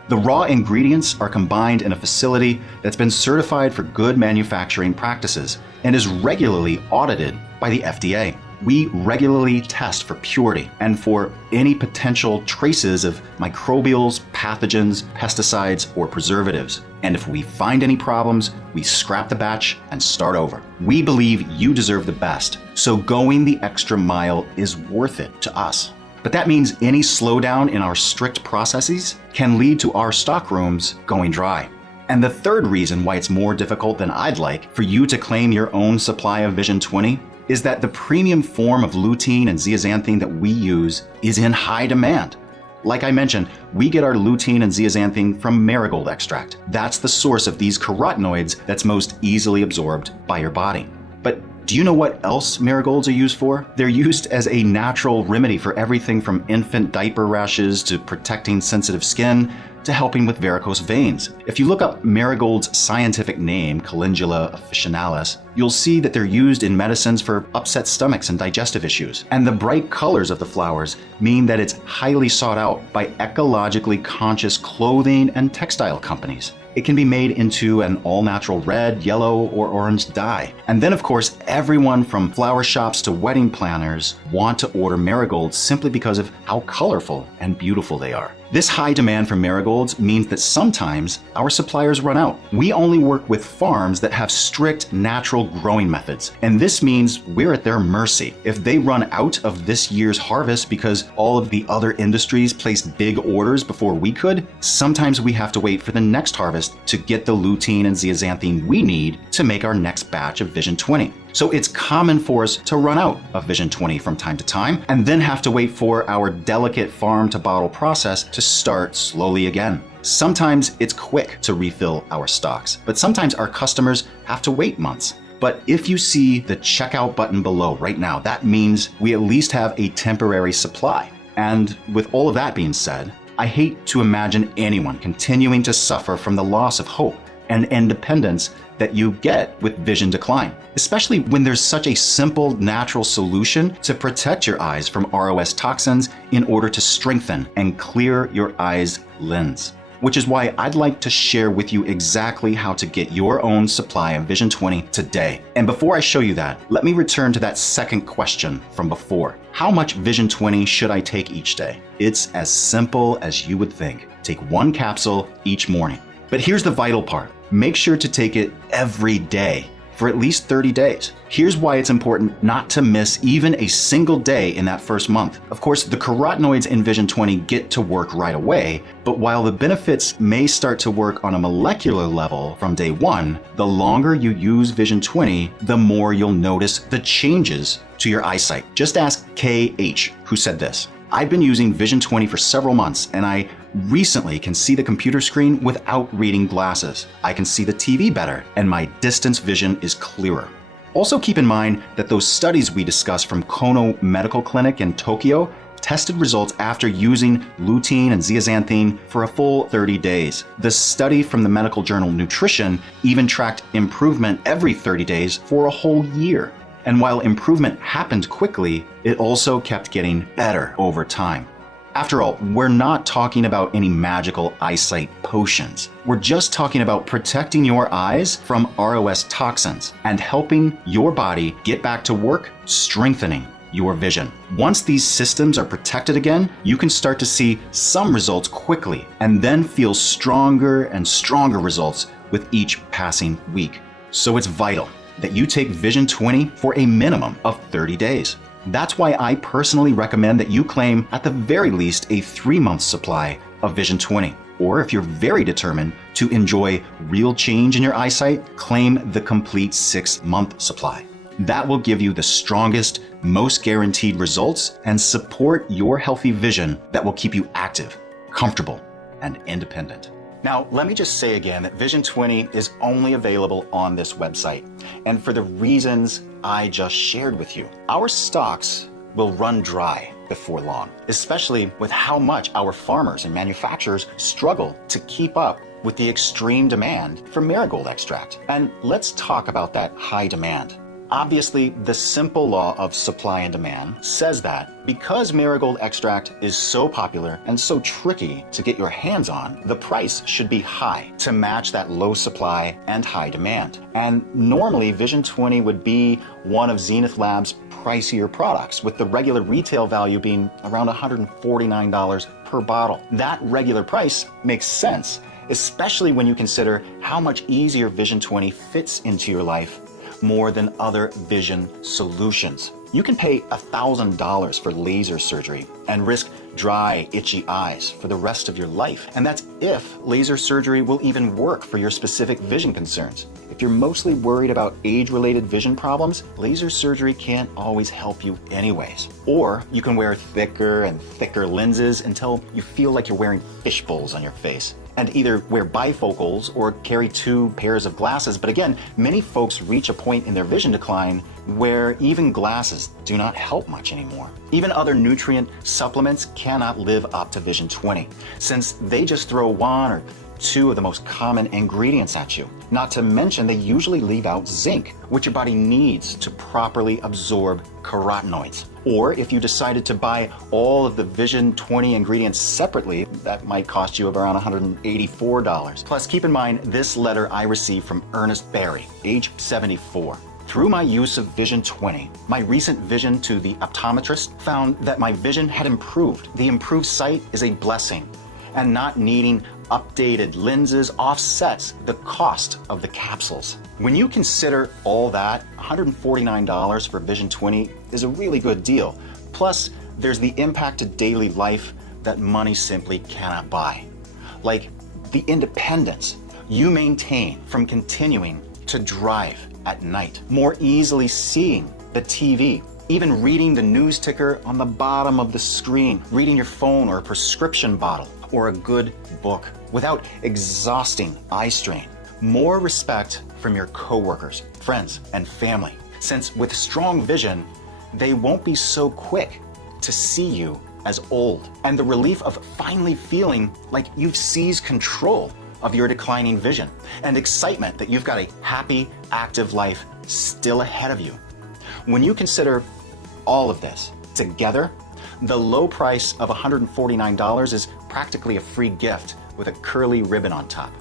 The raw ingredients are combined in a facility that's been certified for good manufacturing practices and is regularly audited by the FDA. We regularly test for purity and for any potential traces of microbials, pathogens, pesticides, or preservatives. And if we find any problems, we scrap the batch and start over. We believe you deserve the best, so going the extra mile is worth it to us. But that means any slowdown in our strict processes can lead to our stockrooms going dry. And the third reason why it's more difficult than I'd like for you to claim your own supply of Vision 20 is that the premium form of lutein and zeaxanthine that we use is in high demand. Like I mentioned, we get our lutein and zeaxanthine from marigold extract. That's the source of these carotenoids that's most easily absorbed by your body. But do you know what else marigolds are used for? They're used as a natural remedy for everything from infant diaper rashes to protecting sensitive skin to helping with varicose veins. If you look up marigold's scientific name, Calendula officinalis, you'll see that they're used in medicines for upset stomachs and digestive issues. And the bright colors of the flowers mean that it's highly sought out by ecologically conscious clothing and textile companies. It can be made into an all-natural red, yellow, or orange dye. And then, of course, everyone from flower shops to wedding planners want to order marigolds simply because of how colorful and beautiful they are. This high demand for marigolds means that sometimes our suppliers run out. We only work with farms that have strict natural growing methods, and this means we're at their mercy. If they run out of this year's harvest because all of the other industries placed big orders before we could, sometimes we have to wait for the next harvest to get the lutein and zeaxanthine we need to make our next batch of Vision 20. So it's common for us to run out of Vision 20 from time to time and then have to wait for our delicate farm-to-bottle process to start slowly again. Sometimes it's quick to refill our stocks, but sometimes our customers have to wait months. But if you see the checkout button below right now, that means we at least have a temporary supply. And with all of that being said, I hate to imagine anyone continuing to suffer from the loss of hope and independence that you get with vision decline, especially when there's such a simple, natural solution to protect your eyes from ROS toxins in order to strengthen and clear your eye's lens. Which is why I'd like to share with you exactly how to get your own supply of Vision 20 today. And before I show you that, let me return to that second question from before. How much Vision 20 should I take each day? It's as simple as you would think. Take 1 capsule each morning. But here's the vital part. Make sure to take it every day for at least 30 days. Here's why it's important not to miss even a single day in that first month. Of course, the carotenoids in Vision 20 get to work right away, but while the benefits may start to work on a molecular level from day 1, the longer you use Vision 20, the more you'll notice the changes to your eyesight. Just ask KH, who said this. I've been using Vision 20 for several months, and I recently can see the computer screen without reading glasses. I can see the TV better, and my distance vision is clearer. Also keep in mind that those studies we discussed from Kono Medical Clinic in Tokyo tested results after using lutein and zeaxanthin for a full 30 days. The study from the medical journal Nutrition even tracked improvement every 30 days for a whole year. And while improvement happened quickly, it also kept getting better over time. After all, we're not talking about any magical eyesight potions. We're just talking about protecting your eyes from ROS toxins and helping your body get back to work, strengthening your vision. Once these systems are protected again, you can start to see some results quickly and then feel stronger and stronger results with each passing week. So it's vital that you take Vision 20 for a minimum of 30 days. That's why I personally recommend that you claim at the very least a 3-month supply of Vision 20. Or if you're very determined to enjoy real change in your eyesight, claim the complete 6-month supply. That will give you the strongest, most guaranteed results and support your healthy vision that will keep you active, comfortable, and independent. Now, let me just say again that Vision 20 is only available on this website, and for the reasons I just shared with you. Our stocks will run dry before long, especially with how much our farmers and manufacturers struggle to keep up with the extreme demand for marigold extract. And let's talk about that high demand. Obviously, the simple law of supply and demand says that because marigold extract is so popular and so tricky to get your hands on, the price should be high to match that low supply and high demand. And normally, Vision 20 would be one of Zenith Labs' pricier products, with the regular retail value being around $149 per bottle. That regular price makes sense, especially when you consider how much easier Vision 20 fits into your life more than other vision solutions. You can pay $1,000 for laser surgery and risk dry, itchy eyes for the rest of your life. And that's if laser surgery will even work for your specific vision concerns. If you're mostly worried about age-related vision problems, laser surgery can't always help you anyways. Or you can wear thicker and thicker lenses until you feel like you're wearing fish bowls on your face, and either wear bifocals or carry 2 pairs of glasses. But again, many folks reach a point in their vision decline where even glasses do not help much anymore. Even other nutrient supplements cannot live up to Vision 20, since they just throw 1 or 2 of the most common ingredients at you. Not to mention, they usually leave out zinc, which your body needs to properly absorb carotenoids. Or if you decided to buy all of the Vision 20 ingredients separately, that might cost you around $184. Plus, keep in mind this letter I received from Ernest Berry, age 74. Through my use of Vision 20, my recent vision to the optometrist found that my vision had improved. The improved sight is a blessing, and not needing updated lenses offsets the cost of the capsules. When you consider all that, $149 for Vision 20 is a really good deal. Plus, there's the impact to daily life that money simply cannot buy. Like the independence you maintain from continuing to drive at night, more easily seeing the TV, even reading the news ticker on the bottom of the screen, reading your phone or a prescription bottle or a good book without exhausting eye strain. More respect from your coworkers, friends, and family, since with strong vision, they won't be so quick to see you as old. And the relief of finally feeling like you've seized control of your declining vision, and excitement that you've got a happy, active life still ahead of you. When you consider all of this together, the low price of $149 is practically a free gift with a curly ribbon on top.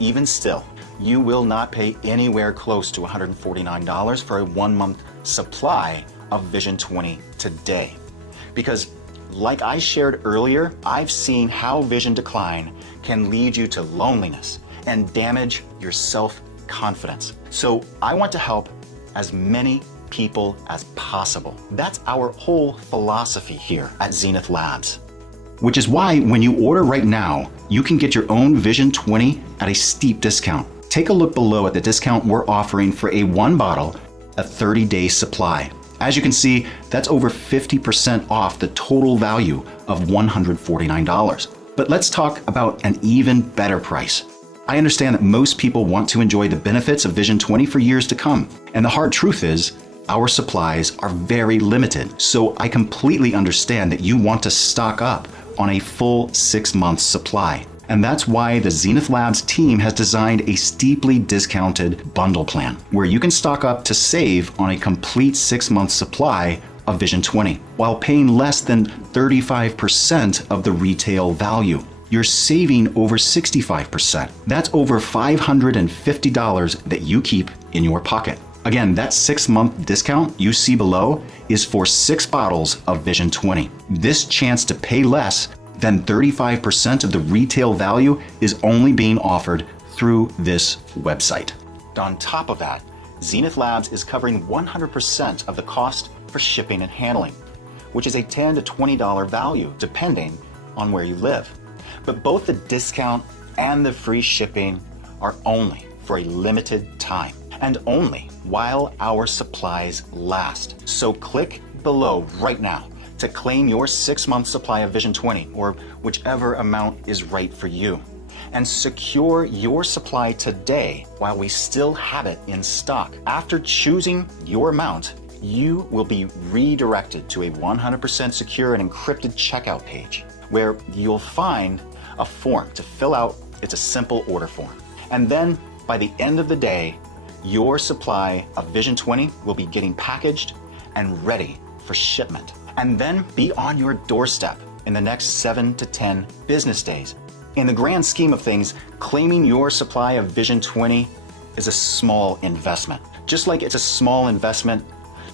Even still, you will not pay anywhere close to $149 for a 1-month supply of Vision 20 today. Because like I shared earlier, I've seen how vision decline can lead you to loneliness and damage your self-confidence. So I want to help as many people as possible. That's our whole philosophy here at Zenith Labs. Which is why when you order right now, you can get your own Vision 20 at a steep discount. Take a look below at the discount we're offering for a 1 bottle, a 30-day supply. As you can see, that's over 50% off the total value of $149. But let's talk about an even better price. I understand that most people want to enjoy the benefits of Vision 20 for years to come. And the hard truth is, our supplies are very limited. So I completely understand that you want to stock up on a full 6 months supply. And that's why the Zenith Labs team has designed a steeply discounted bundle plan where you can stock up to save on a complete 6 month supply of Vision 20 while paying less than 35% of the retail value. You're saving over 65%. That's over $550 that you keep in your pocket. Again, that 6 month discount you see below is for 6 bottles of Vision 20. This chance to pay less than 35% of the retail value is only being offered through this website. On top of that, Zenith Labs is covering 100% of the cost for shipping and handling, which is a $10 to $20 value depending on where you live. But both the discount and the free shipping are only for a limited time and only while our supplies last. So click below right now to claim your 6 month supply of Vision 20 or whichever amount is right for you. And secure your supply today while we still have it in stock. After choosing your amount, you will be redirected to a 100% secure and encrypted checkout page where you'll find a form to fill out. It's a simple order form. And then by the end of the day, your supply of Vision 20 will be getting packaged and ready for shipment, and then be on your doorstep in the next 7 to 10 business days. In the grand scheme of things, claiming your supply of Vision 20 is a small investment. Just like it's a small investment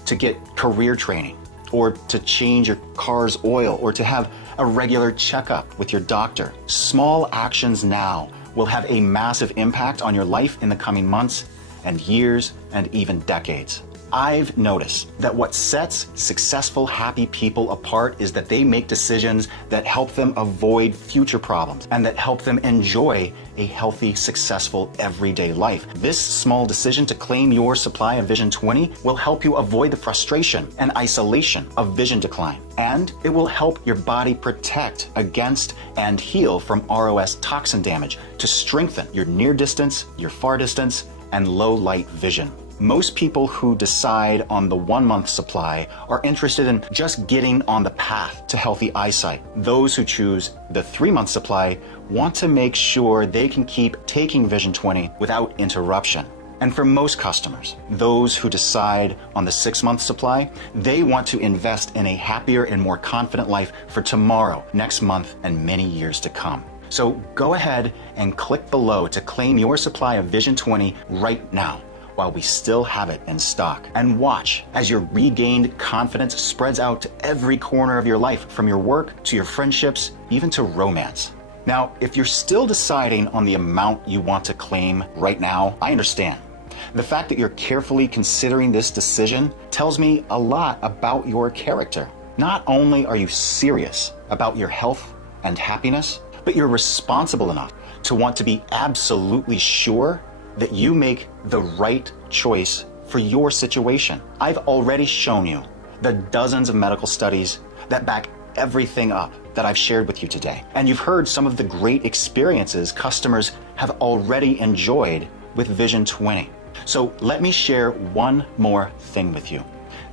to get career training, or to change your car's oil, or to have a regular checkup with your doctor. Small actions now will have a massive impact on your life in the coming months and years and even decades. I've noticed that what sets successful, happy people apart is that they make decisions that help them avoid future problems and that help them enjoy a healthy, successful, everyday life. This small decision to claim your supply of Vision 20 will help you avoid the frustration and isolation of vision decline. And it will help your body protect against and heal from ROS toxin damage to strengthen your near distance, your far distance, and low light vision. Most people who decide on the 1 month supply are interested in just getting on the path to healthy eyesight. Those who choose the 3 month supply want to make sure they can keep taking Vision 20 without interruption. And for most customers, those who decide on the 6 month supply, they want to invest in a happier and more confident life for tomorrow, next month, and many years to come. So go ahead and click below to claim your supply of Vision 20 right now while we still have it in stock. And watch as your regained confidence spreads out to every corner of your life, from your work to your friendships, even to romance. Now, if you're still deciding on the amount you want to claim right now, I understand. The fact that you're carefully considering this decision tells me a lot about your character. Not only are you serious about your health and happiness, but you're responsible enough to want to be absolutely sure that you make the right choice for your situation. I've already shown you the dozens of medical studies that back everything up that I've shared with you today. And you've heard some of the great experiences customers have already enjoyed with Vision 20. So let me share one more thing with you.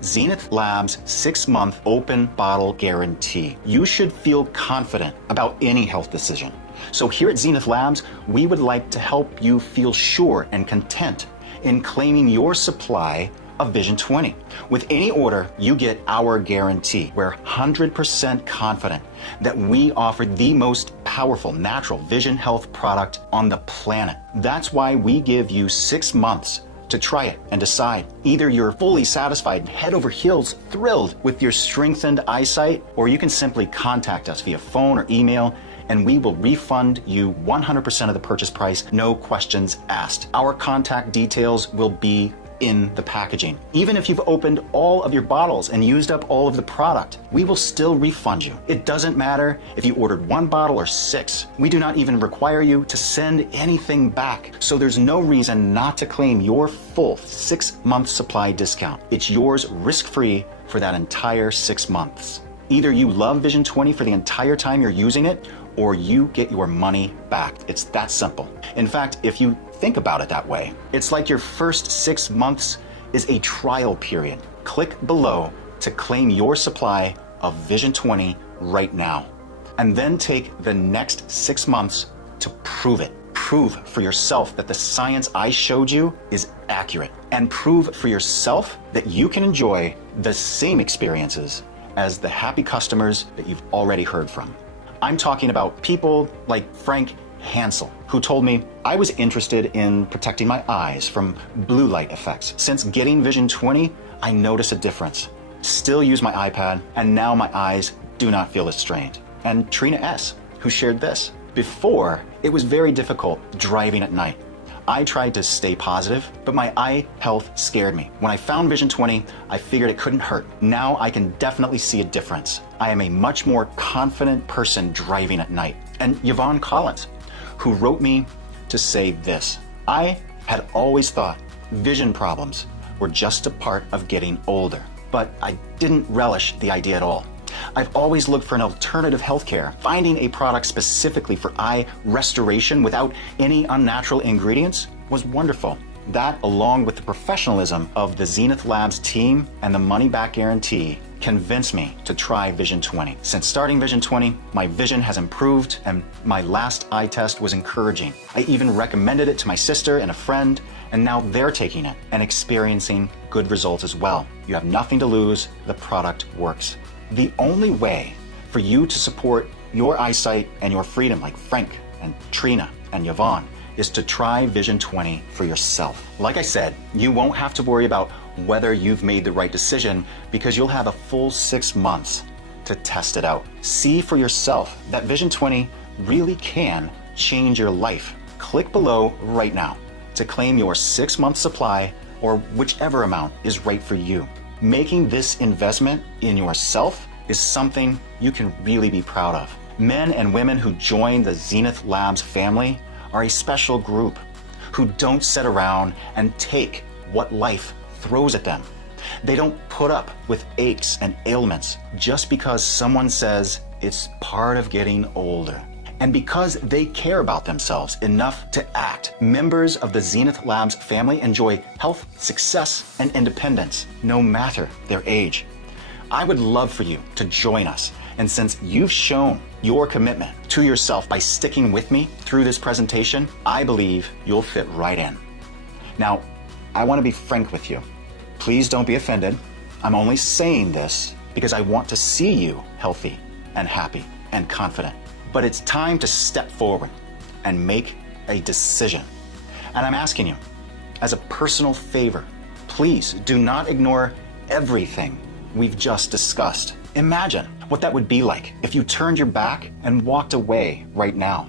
Zenith Labs 6 month open bottle guarantee. You should feel confident about any health decision. So here at Zenith Labs, we would like to help you feel sure and content in claiming your supply of Vision 20. With any order, you get our guarantee. We're 100% confident that we offer the most powerful natural vision health product on the planet. That's why we give you 6 months to try it and decide. Either you're fully satisfied and head over heels thrilled with your strengthened eyesight, or you can simply contact us via phone or email and we will refund you 100% of the purchase price, no questions asked. Our contact details will be in the packaging. Even if you've opened all of your bottles and used up all of the product, we will still refund you. It doesn't matter if you ordered 1 bottle or 6. We do not even require you to send anything back. So there's no reason not to claim your full 6 month supply discount. It's yours risk-free for that entire 6 months. Either you love Vision 20 for the entire time you're using it, or you get your money back. It's that simple. In fact, if you think about it that way, it's like your first 6 months is a trial period. Click below to claim your supply of Vision 20 right now. And then take the next 6 months to prove it. Prove for yourself that the science I showed you is accurate. And prove for yourself that you can enjoy the same experiences as the happy customers that you've already heard from. I'm talking about people like Frank Hansel, who told me I was interested in protecting my eyes from blue light effects. Since getting Vision 20, I notice a difference. Still use my iPad, and now my eyes do not feel as strained. And Trina S., who shared this. Before, it was very difficult driving at night. I tried to stay positive, but my eye health scared me. When I found Vision 20, I figured it couldn't hurt. Now I can definitely see a difference. I am a much more confident person driving at night. And Yvonne Collins, who wrote me to say this: I had always thought vision problems were just a part of getting older, but I didn't relish the idea at all. I've always looked for an alternative healthcare. Finding a product specifically for eye restoration without any unnatural ingredients was wonderful. That, along with the professionalism of the Zenith Labs team and the money-back guarantee, convinced me to try Vision 20. Since starting Vision 20, my vision has improved, and my last eye test was encouraging. I even recommended it to my sister and a friend, and now they're taking it and experiencing good results as well. You have nothing to lose. The product works. The only way for you to support your eyesight and your freedom, like Frank and Trina and Yvonne, is to try Vision 20 for yourself. Like I said, you won't have to worry about whether you've made the right decision because you'll have a full 6 months to test it out. See for yourself that Vision 20 really can change your life. Click below right now to claim your 6-month supply, or whichever amount is right for you. Making this investment in yourself is something you can really be proud of. Men and women who join the Zenith Labs family are a special group who don't sit around and take what life throws at them. They don't put up with aches and ailments just because someone says it's part of getting older. And because they care about themselves enough to act, members of the Zenith Labs family enjoy health, success, and independence, no matter their age. I would love for you to join us. And since you've shown your commitment to yourself by sticking with me through this presentation, I believe you'll fit right in. Now, I want to be frank with you. Please don't be offended. I'm only saying this because I want to see you healthy and happy and confident. But it's time to step forward and make a decision. And I'm asking you, as a personal favor, please do not ignore everything we've just discussed. Imagine what that would be like if you turned your back and walked away right now.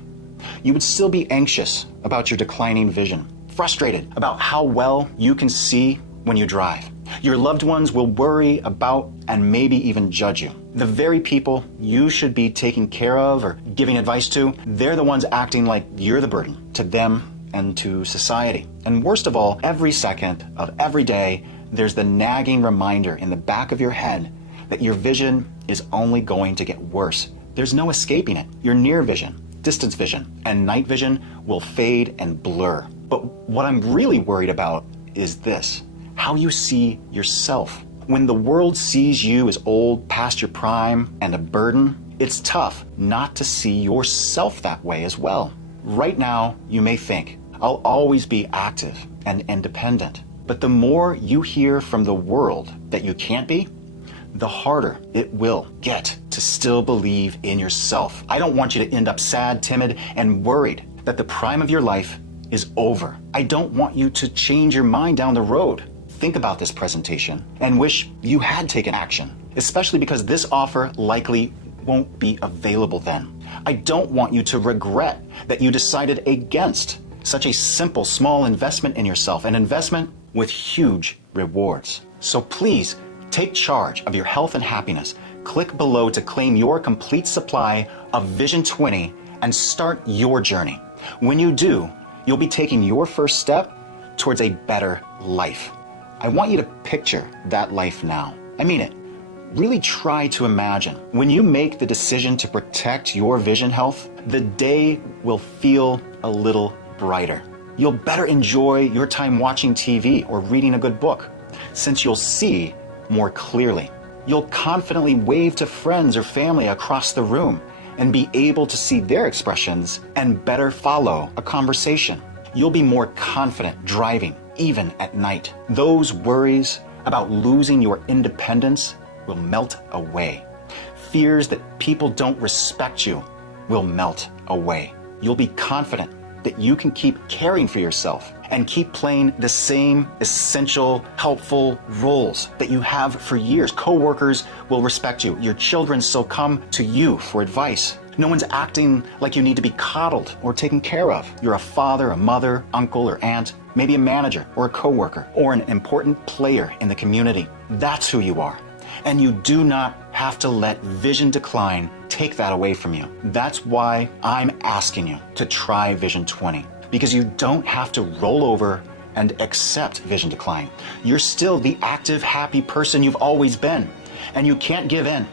You would still be anxious about your declining vision, frustrated about how well you can see when you drive. Your loved ones will worry about and maybe even judge you. The very people you should be taking care of or giving advice to, they're the ones acting like you're the burden to them and to society. And worst of all, every second of every day, there's the nagging reminder in the back of your head that your vision is only going to get worse. There's no escaping it. Your near vision, distance vision, and night vision will fade and blur. But what I'm really worried about is this: how you see yourself. When the world sees you as old, past your prime, and a burden, it's tough not to see yourself that way as well. Right now, you may think, I'll always be active and independent. But the more you hear from the world that you can't be, the harder it will get to still believe in yourself. I don't want you to end up sad, timid, and worried that the prime of your life is over. I don't want you to change your mind down the road. Think about this presentation and wish you had taken action, especially because this offer likely won't be available then. I don't want you to regret that you decided against such a simple, small investment in yourself, an investment with huge rewards. So please take charge of your health and happiness. Click below to claim your complete supply of Vision 20 and start your journey. When you do, you'll be taking your first step towards a better life. I want you to picture that life now. I mean it. really try to imagine when you make the decision to protect your vision health, the day will feel a little brighter. You'll better enjoy your time watching TV or reading a good book, since you'll see more clearly. You'll confidently wave to friends or family across the room and be able to see their expressions and better follow a conversation. You'll be more confident driving, even at night. Those worries about losing your independence will melt away. Fears that people don't respect you will melt away. You'll be confident that you can keep caring for yourself and keep playing the same essential, helpful roles that you have for years. Coworkers will respect you. Your children still come to you for advice. No one's acting like you need to be coddled or taken care of. You're a father, a mother, uncle, or aunt, maybe a manager or a coworker, or an important player in the community. That's who you are. And you do not have to let vision decline take that away from you. That's why I'm asking you to try Vision 20, because you don't have to roll over and accept vision decline. You're still the active, happy person you've always been, and you can't give in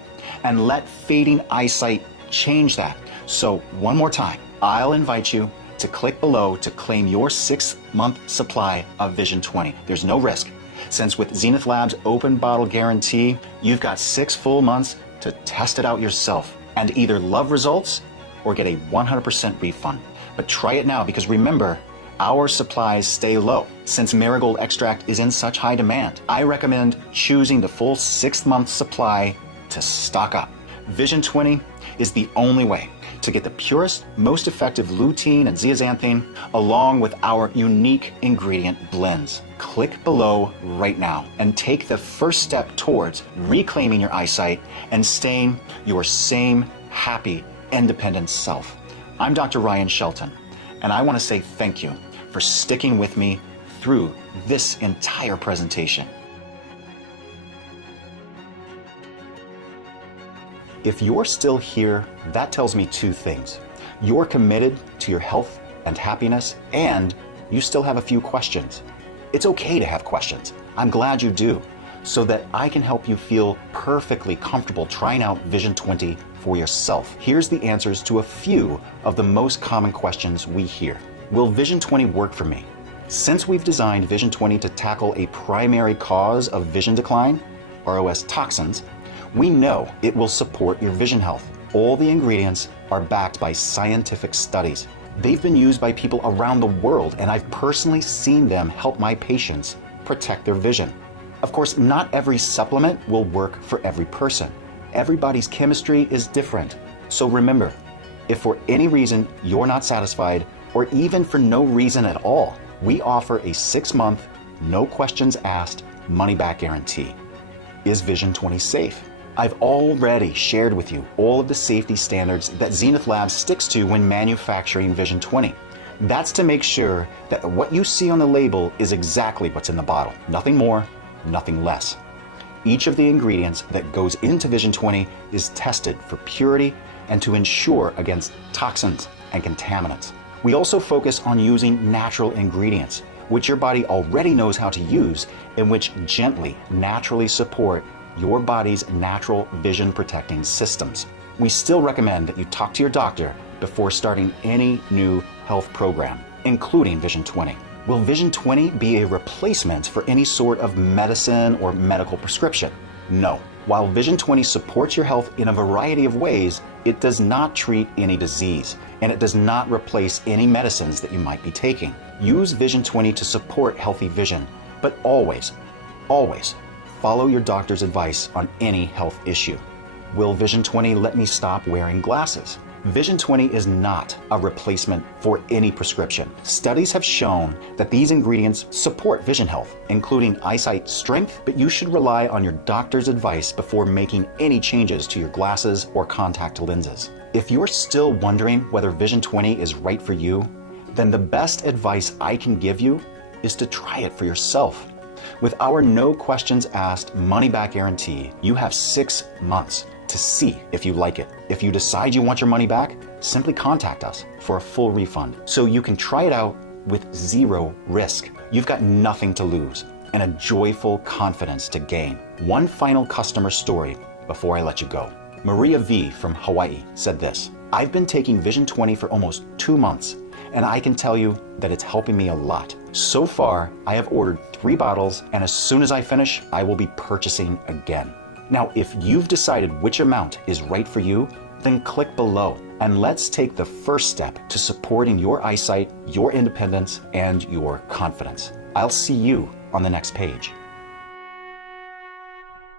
and let fading eyesight change that. So one more time, I'll invite you to click below to claim your 6-month supply of Vision 20. There's no risk, since with Zenith Labs' open bottle guarantee, you've got 6 full months to test it out yourself and either love results or get a 100% refund. But try it now, because remember, our supplies stay low. Since marigold extract is in such high demand, I recommend choosing the full 6-month supply to stock up. Vision 20 is the only way to get the purest, most effective lutein and zeaxanthin, along with our unique ingredient blends. Click below right now and take the first step towards reclaiming your eyesight and staying your same happy, independent self. I'm Dr. Ryan Shelton, and I want to say thank you for sticking with me through this entire presentation. If you're still here, that tells me 2 things. You're committed to your health and happiness, and you still have a few questions. It's okay to have questions. I'm glad you do, so that I can help you feel perfectly comfortable trying out Vision 20 for yourself. Here's the answers to a few of the most common questions we hear. Will Vision 20 work for me? Since we've designed Vision 20 to tackle a primary cause of vision decline, ROS toxins, we know it will support your vision health. All the ingredients are backed by scientific studies. They've been used by people around the world, and I've personally seen them help my patients protect their vision. Of course, not every supplement will work for every person. Everybody's chemistry is different. So remember, if for any reason you're not satisfied, or even for no reason at all, we offer a 6-month, no questions asked, money-back guarantee. Is Vision 20 safe? I've already shared with you all of the safety standards that Zenith Labs sticks to when manufacturing Vision 20. That's to make sure that what you see on the label is exactly what's in the bottle. Nothing more, nothing less. Each of the ingredients that goes into Vision 20 is tested for purity and to ensure against toxins and contaminants. We also focus on using natural ingredients, which your body already knows how to use and which gently, naturally support your body's natural vision protecting systems. We still recommend that you talk to your doctor before starting any new health program, including Vision 20. Will Vision 20 be a replacement for any sort of medicine or medical prescription? No. While Vision 20 supports your health in a variety of ways, it does not treat any disease, and it does not replace any medicines that you might be taking. Use Vision 20 to support healthy vision, but always follow your doctor's advice on any health issue. Will Vision 20 let me stop wearing glasses? Vision 20 is not a replacement for any prescription. Studies have shown that these ingredients support vision health, including eyesight strength, but you should rely on your doctor's advice before making any changes to your glasses or contact lenses. If you're still wondering whether Vision 20 is right for you, then the best advice I can give you is to try it for yourself. With our no questions asked money-back guarantee, you have 6 months to see if you like it. If you decide you want your money back, simply contact us for a full refund so you can try it out with 0 risk. You've got nothing to lose and a joyful confidence to gain. One final customer story before I let you go. Maria V from Hawaii said this: I've been taking Vision 20 for almost 2 months, and I can tell you that it's helping me a lot. So far, I have ordered 3 bottles, and as soon as I finish, I will be purchasing again. Now, if you've decided which amount is right for you, then click below and let's take the first step to supporting your eyesight, your independence, and your confidence. I'll see you on the next page.